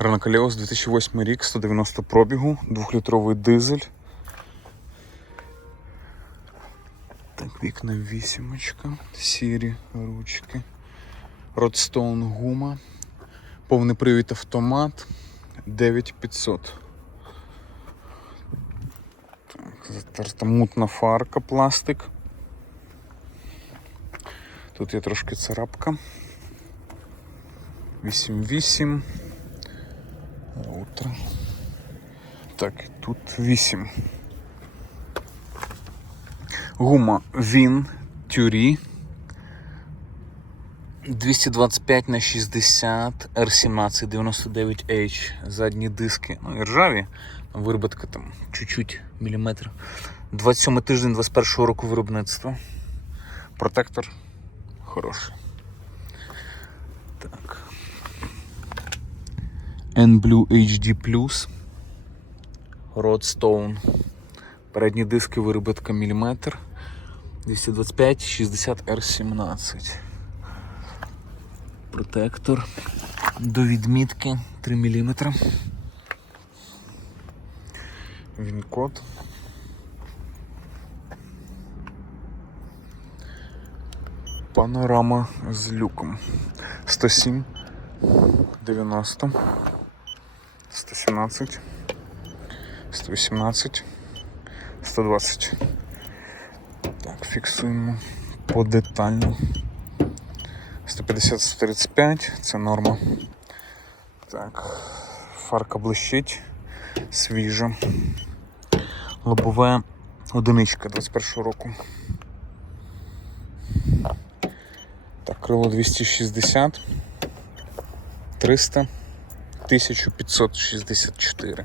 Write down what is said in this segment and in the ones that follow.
Ранокаліос 2008 рік, 190 пробігу, 2-літровий дизель. Так, вікна вісімочка, сірі ручки. Родстоун гума. Повний привід автомат 9500. Так, мутна фарка, пластик. Тут є трошки царапка. 8-8. Утро. Так, тут 8. Гума Він Тюрі. 225 на 60 R17 99H. Задні диски. Ну і ржаві. Виробітка там чуть-чуть міліметр. 27 тиждень 21 року виробництва. Протектор хороший. Так. N-Blue HD Rodstone. Передні диски виробітка міліметр. 225 60 R17. Протектор. До відмітки 3 мм. Він код. Панорама з люком. 107, 90, 117, 118, 120. Так, фіксуємо подетально. 150 135 це норма. Так, фарка блищить, свіжа. Лобове одиничка 21 року. Так, крило 260, 300, 1564.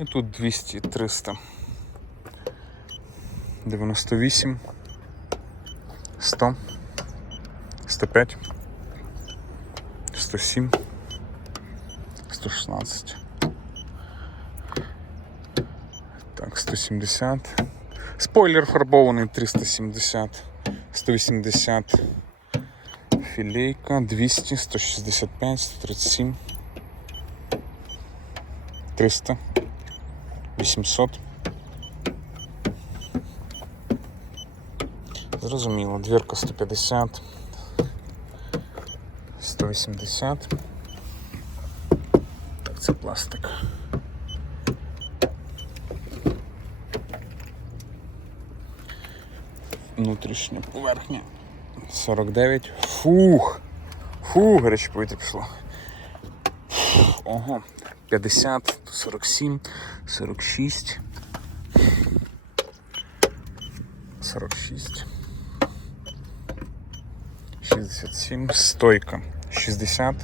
І тут 200, 300. 98, 100, 105, 107, 116. Так, 170. Спойлер фарбований 370, 180. Філейка 200, 165, 137, 300, 800. Зрозуміло, дверка 150, 180. Так, це пластик. Внутрішня поверхня 49. Фух! Фух, гаряче повітря пішло. Ого, 50, 47, 46. 46. 67. Стойка. 60.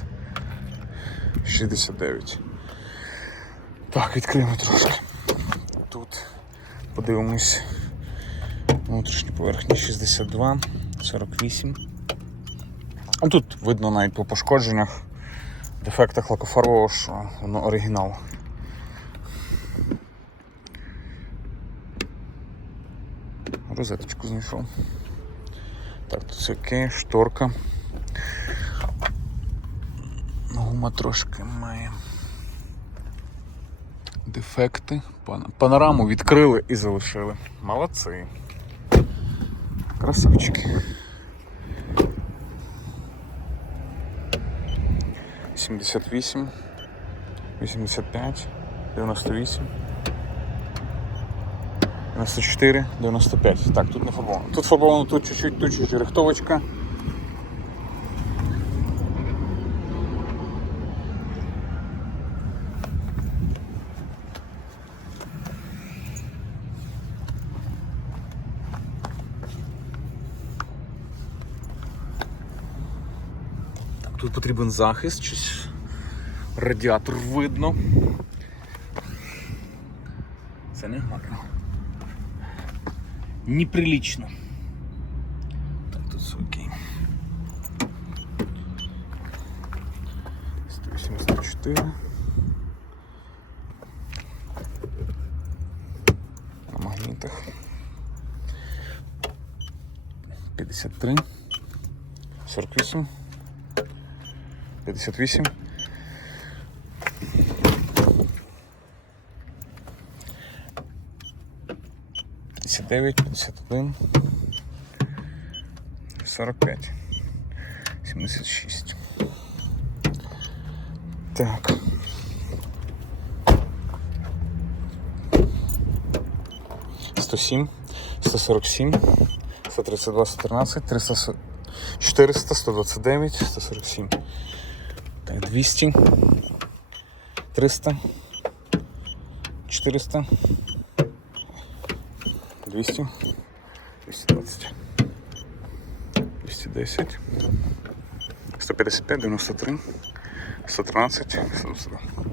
69. Так, відкриємо трошки. Тут подивимось. Внутрішні поверхні 62, 48. Тут видно навіть по пошкодженнях, дефектах лакофарбового, що воно оригінал. Розеточку знайшов. Так, тут все окей, шторка. Гума трошки має. Дефекти. Панораму відкрили і залишили. Молодці. Красавчики. 78, 85, 98, 94, 95. Так, тут не фарбовано. Тут фарбовано, тут чуть-чуть, тут чуть-чуть рихтовочка. Тут потрібен захист, щось радіатор видно. Це не гарно. Неприлично. Так, тут все окей. 184. На магнітах. 53, 48, 58, 59, 51, 45, 76. Так. Сто сім, сто сорок сім, сто тридцять два, сто тринадцять, триста со- 400, 129, 147. Так, 200, 300, 400, 200, 220, 210, 155, 93, 113, 122.